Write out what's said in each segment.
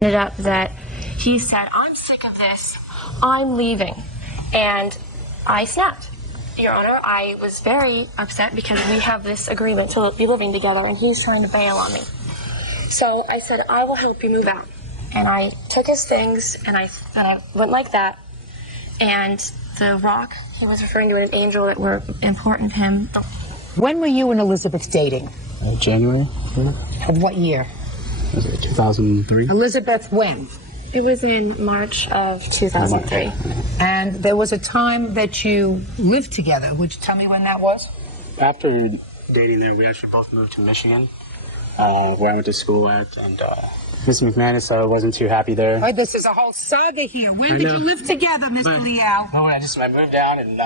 ended up that he said, "I'm sick of this, I'm leaving," and I snapped. Your Honor, I was very upset because we have this agreement to be living together and he's trying to bail on me. So I said, "I will help you move out." And I took his things and I went like that, and the rock he was referring to, an angel that were important to him. When were you and Elizabeth dating? January. Of what year? Was it 2003? Elizabeth, when? It was in March of 2003. And there was a time that you lived together. Would you tell me when that was? After dating there, we actually both moved to Michigan, where I went to school at, and Mr. McManus wasn't too happy there. Oh, this is a whole saga here. When did you live together, Mr. Leal? Oh, I moved down, and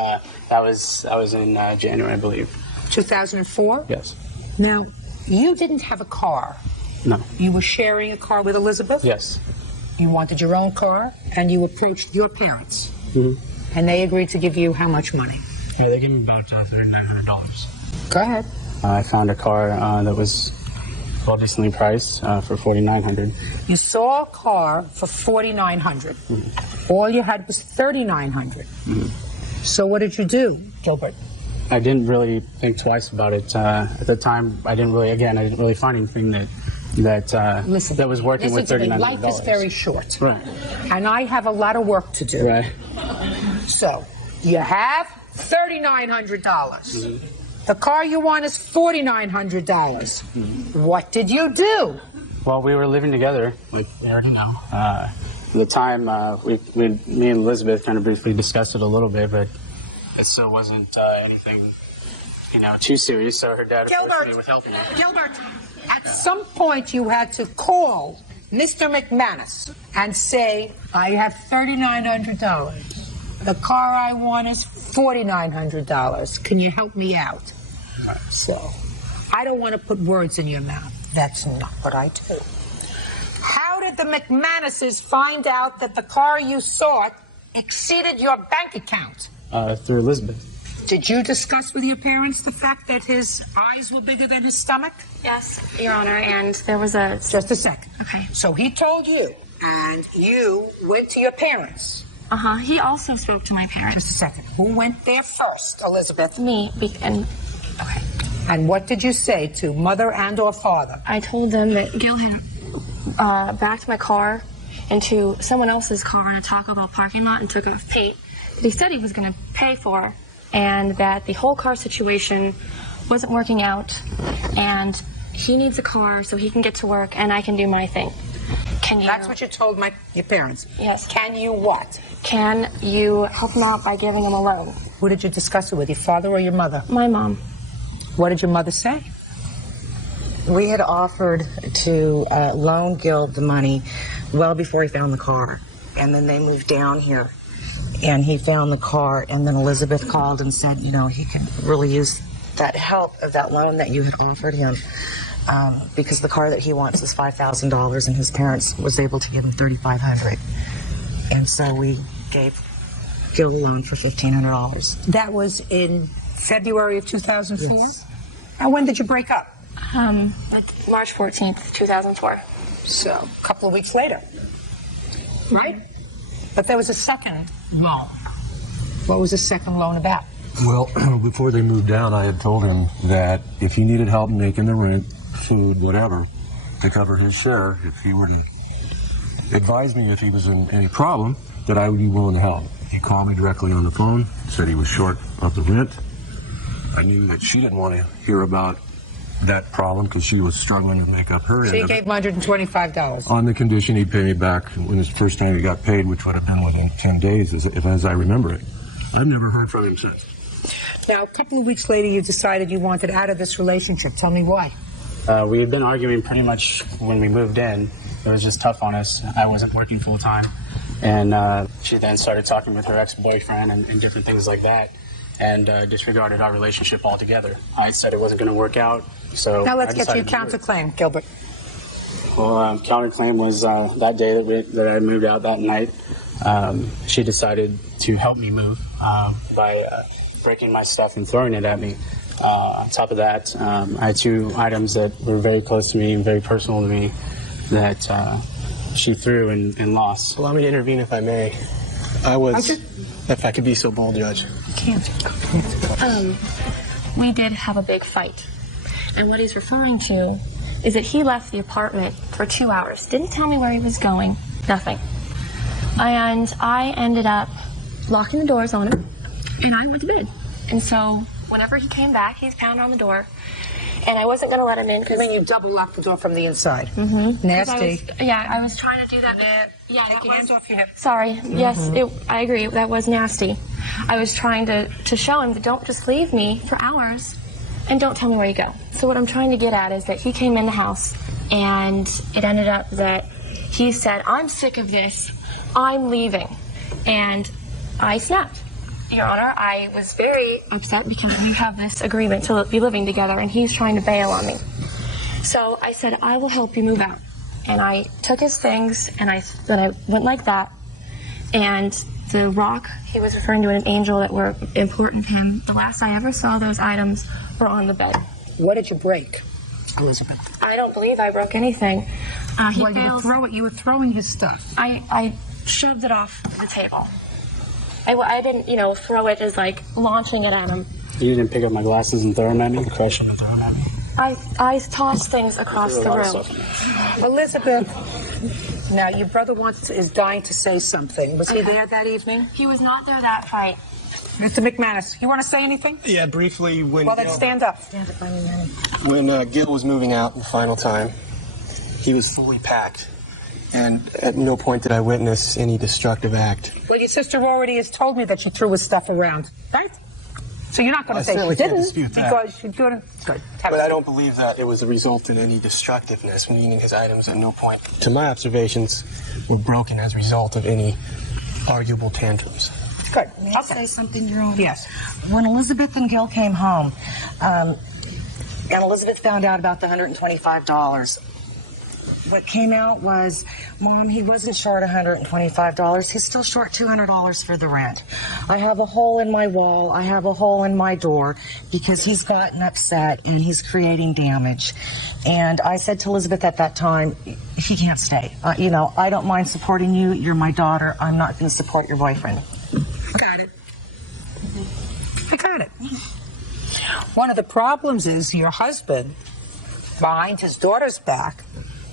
that was in January, I believe. 2004? Yes. Now, you didn't have a car. No. You were sharing a car with Elizabeth? Yes. You wanted your own car, and you approached your parents. Mm-hmm. And they agreed to give you how much money? They gave me about $3,900. Go ahead. I found a car that was well decently priced for $4,900. You saw a car for $4,900. Mm-hmm. All you had was $3,900. Mm-hmm. So what did you do, Gilbert? I didn't really think twice about it. At the time, I didn't really find anything that was working with $3,900. Life is very short. Right. And I have a lot of work to do. Right. So, you have $3,900. Mm-hmm. The car you want is $4,900. Mm-hmm. What did you do? Well, we were living together, like you already know. At the time, me and Elizabeth kind of briefly discussed it a little bit, but it still wasn't anything, too serious. So her dad approached me with helping me. Gilbert, at some point you had to call Mr. McManus and say, "I have $3,900. The car I want is $4,900. Can you help me out?" So, I don't want to put words in your mouth. That's not what I do. How did the McManuses find out that the car you sought exceeded your bank account? Through Elizabeth. Did you discuss with your parents the fact that his eyes were bigger than his stomach? Yes, Your Honor, and there was a... Just a second. Okay. So he told you, and you went to your parents. Uh-huh. He also spoke to my parents. Just a second. Who went there first, Elizabeth? Me. Okay. And what did you say to mother and or father? I told them that Gil had backed my car into someone else's car in a Taco Bell parking lot and took off paint that he said he was going to pay for, and that the whole car situation wasn't working out, and he needs a car so he can get to work and I can do my thing. Can you... That's what you told your parents? Yes. Can you what? Can you help him out by giving him a loan? Who did you discuss it with, your father or your mother? My mom. What did your mother say? We had offered to loan Gil the money well before he found the car. And then they moved down here. And he found the car, and then Elizabeth called and said, he can really use that help of that loan that you had offered him, because the car that he wants is $5,000, and his parents was able to give him $3,500. And so we gave Gil a loan for $1,500. That was in February of 2004? Yes. And when did you break up? March 14th, 2004. So, a couple of weeks later. Right? But there was a second loan. What was the second loan about? Well, before they moved down, I had told him that if he needed help making the rent, food, whatever, to cover his share, if he were to advise me if he was in any problem, that I would be willing to help. He called me directly on the phone, said he was short of the rent. I knew that she didn't want to hear about that problem because she was struggling to make up her end. She gave him $125. On the condition he'd pay me back when his first time he got paid, which would have been within 10 days, as I remember it. I've never heard from him since. Now, a couple of weeks later, you decided you wanted out of this relationship. Tell me why. We had been arguing pretty much when we moved in. It was just tough on us. I wasn't working full time. And she then started talking with her ex-boyfriend and different things like that, and disregarded our relationship altogether. I said it wasn't going to work out, so now let's get to your counterclaim, Gilbert. Well, counterclaim was that day that I moved out that night. She decided to help me move by breaking my stuff and throwing it at me. On top of that, I had two items that were very close to me and very personal to me that she threw and lost. Allow me to intervene if I may. If I could be so bold, Judge. We did have a big fight. And what he's referring to is that he left the apartment for 2 hours. Didn't tell me where he was going. Nothing. And I ended up locking the doors on him, and I went to bed. And so whenever he came back, he's pounding on the door. And I wasn't going to let him in because... I mean, you double locked the door from the inside. Mm-hmm. Nasty. I was trying to do that. Yeah, Take your hands off your hip. Sorry. Yes, I agree. That was nasty. I was trying to show him that don't just leave me for hours and don't tell me where you go. So what I'm trying to get at is that he came in the house and it ended up that he said, I'm sick of this. I'm leaving. And I snapped. Your Honor, I was very upset because we have this agreement to be living together and he's trying to bail on me. So I said, I will help you move out. And I took his things and then I went like that. And the rock, he was referring to an angel that were important to him. The last I ever saw those items were on the bed. What did you break, Elizabeth? I don't believe I broke anything. You were throwing his stuff. I shoved it off the table. I didn't, throw it as like launching it at him. You didn't pick up my glasses and throw them at me? Crush them and throw them at me? I tossed things across the room. Elizabeth, now your brother is dying to say something. Was he there that evening? He was not there that fight. Mr. McManus, you want to say anything? Yeah, briefly. Well, then stand up. When Gil was moving out the final time, he was fully packed. And at no point did I witness any destructive act. Well, your sister already has told me that she threw his stuff around, right? So you're not going to say she certainly didn't can't dispute that. because she's doing it. Good. But I don't believe that it was a result in any destructiveness, meaning his items at no point, to my observations, were broken as a result of any arguable tantrums. Good. May I say something, Your Honor? Yes. When Elizabeth and Gil came home, and Elizabeth found out about the $125, what came out was, Mom, he wasn't short $125. He's still short $200 for the rent. I have a hole in my wall. I have a hole in my door because he's gotten upset and he's creating damage. And I said to Elizabeth at that time, he can't stay. I don't mind supporting you. You're my daughter. I'm not going to support your boyfriend. Got it. I got it. One of the problems is your husband, behind his daughter's back,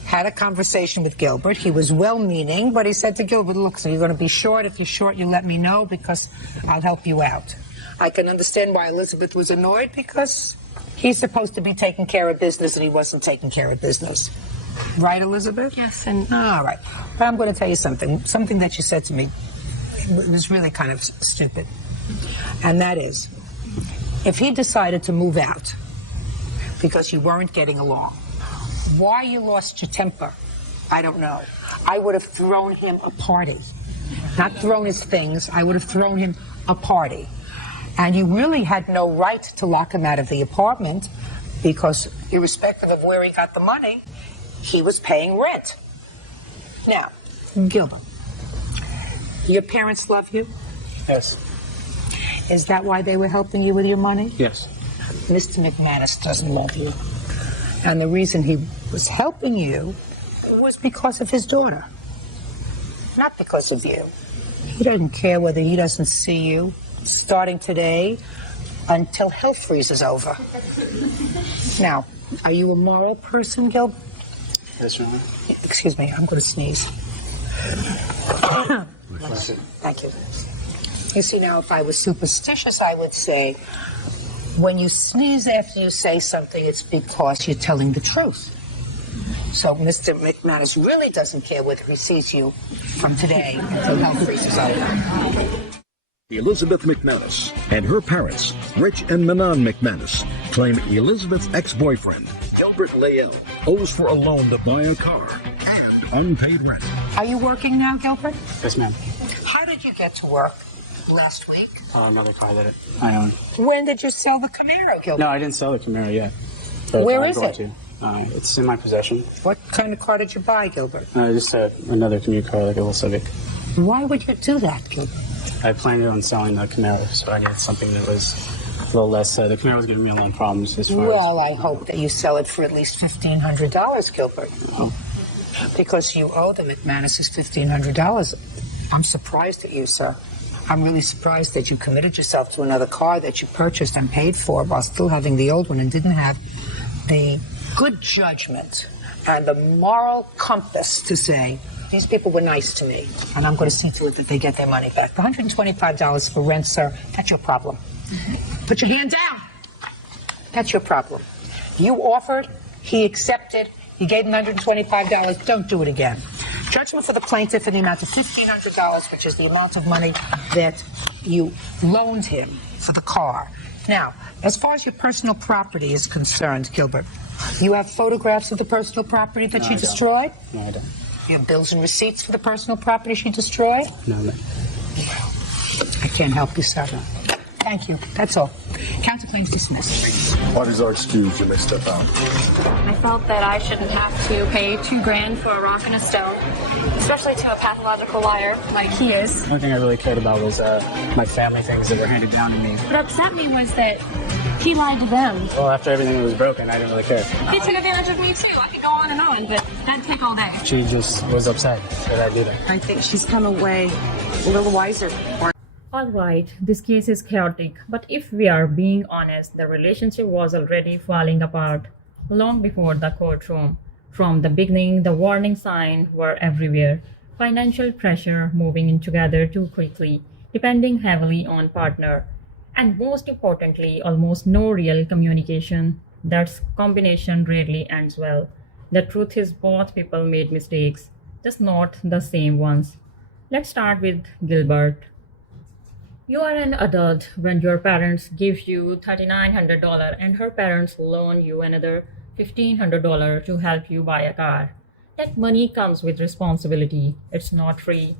had a conversation with Gilbert. He was well-meaning, but he said to Gilbert, look, so you're going to be short. If you're short, you let me know because I'll help you out. I can understand why Elizabeth was annoyed because he's supposed to be taking care of business and he wasn't taking care of business. Right, Elizabeth? Yes, and... All right. But I'm going to tell you something that you said to me was really kind of stupid. And that is, if he decided to move out because you weren't getting along, why you lost your temper, I don't know. I would have thrown him a party. Not thrown his things. I would have thrown him a party. And you really had no right to lock him out of the apartment because, irrespective of where he got the money, he was paying rent. Now, Gilbert, your parents love you? Yes. Is that why they were helping you with your money? Yes. Mr. McManus doesn't love you. And the reason he was helping you was because of his daughter. Not because of you. He doesn't care whether he doesn't see you starting today until hell freezes over. Now, are you a moral person, Gilbert? Yes, Your Honor. Excuse me, I'm going to sneeze. Thank you. You see, now, if I was superstitious, I would say, when you sneeze after you say something, it's because you're telling the truth. So Mr. McManus really doesn't care whether he sees you from today until hell freezes over. Elizabeth McManus and her parents, Rich and Manon McManus, claim Elizabeth's ex-boyfriend, Gilbert Layell, owes for a loan to buy a car and unpaid rent. Are you working now, Gilbert? Yes, ma'am. How did you get to work last week? Another car that I own. When did you sell the Camaro, Gilbert? No, I didn't sell the Camaro yet. But Where I'm is going it? to. It's in my possession. What kind of car did you buy, Gilbert? Just another commute car, like a little Civic. Why would you do that, Gilbert? I planned on selling the Camaro, so I needed something that was a little less. The Camaro was giving me a lot of problems as far as... Well, I hope that you sell it for at least $1,500, Gilbert. Oh. because you owe the McManuses $1,500. I'm surprised at you, sir. I'm really surprised that you committed yourself to another car that you purchased and paid for while still having the old one and didn't have the good judgment and the moral compass to say, these people were nice to me, and I'm going to see to it that they get their money back. The $125 for rent, sir, that's your problem. Put your hand down. That's your problem. You offered, he accepted, he gave him $125. Don't do it again. Judgment for the plaintiff in the amount of $1,500, which is the amount of money that you loaned him for the car. Now, as far as your personal property is concerned, Gilbert, you have photographs of the personal property that she destroyed? No, I don't. You have bills and receipts for the personal property she destroyed? No. I can't help you, sir. Thank you. That's all. Counterclaims dismissed. What is our excuse? You may step out. I felt that I shouldn't have to pay $2,000 for a rock and a stone, especially to a pathological liar like he is. The only thing I really cared about was my family things that were handed down to me. What upset me was that he lied to them. Well, after everything was broken, I didn't really care. He took advantage of me too. I could go on and on, but that'd take all day. She just was upset that I did it. I think she's come away a little wiser. Alright, this case is chaotic, but if we are being honest, the relationship was already falling apart long before the courtroom. From the beginning, the warning signs were everywhere. Financial pressure, moving in together too quickly, depending heavily on partner, and most importantly, almost no real communication. That combination rarely ends well. The truth is both people made mistakes, just not the same ones. Let's start with Gilbert. You are an adult when your parents give you $3,900 and her parents loan you another $1,500 to help you buy a car. That money comes with responsibility. It's not free.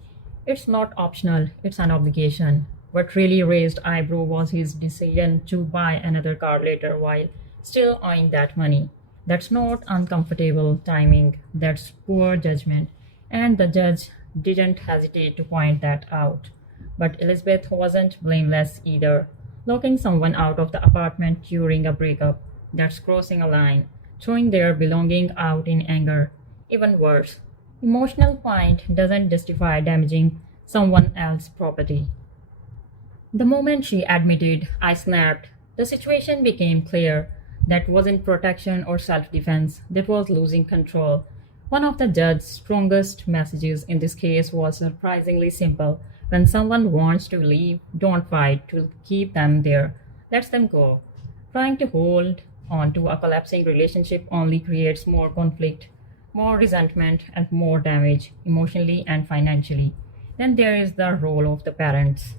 It's not optional. It's an obligation. What really raised eyebrow was his decision to buy another car later while still owing that money. That's not uncomfortable timing. That's poor judgment. And the judge didn't hesitate to point that out. But Elizabeth wasn't blameless either. Locking someone out of the apartment during a breakup, that's crossing a line. Throwing their belongings out in anger, even worse. Emotional point doesn't justify damaging someone else's property. The moment she admitted, I snapped. The situation became clear. That wasn't protection or self-defense. That was losing control. One of the judge's strongest messages in this case was surprisingly simple. When someone wants to leave, don't fight to keep them there. Let them go. Trying to hold on to a collapsing relationship only creates more conflict, more resentment, and more damage, emotionally and financially. Then there is the role of the parents.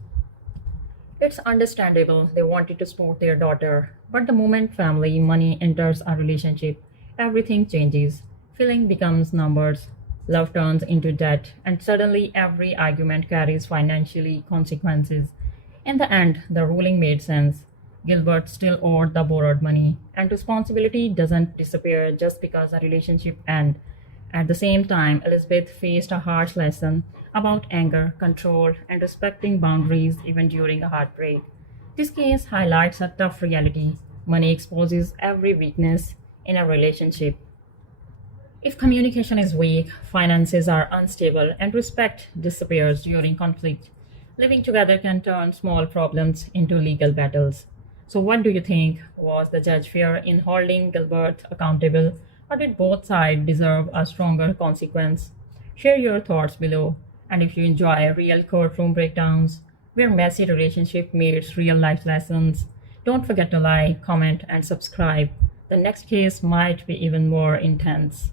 It's understandable they wanted to support their daughter, but the moment family money enters a relationship, everything changes. Feeling becomes numbers. Love turns into debt, and suddenly every argument carries financially consequences. In the end, the ruling made sense. Gilbert still owed the borrowed money, and responsibility doesn't disappear just because a relationship ends. At the same time, Elizabeth faced a harsh lesson about anger, control, and respecting boundaries even during a heartbreak. This case highlights a tough reality. Money exposes every weakness in a relationship. If communication is weak, finances are unstable, and respect disappears during conflict, living together can turn small problems into legal battles. So what do you think? Was the judge fair in holding Gilbert accountable, or did both sides deserve a stronger consequence? Share your thoughts below. And if you enjoy real courtroom breakdowns, where messy relationship meets real life lessons, don't forget to like, comment, and subscribe. The next case might be even more intense.